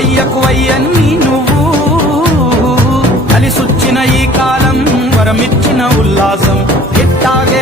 అయ్యకు అయ్యన్ని నువ్వు. కలిసొచ్చిన ఈ కాలం వరమిచ్చిన ఉల్లాసం. ఎట్టాగే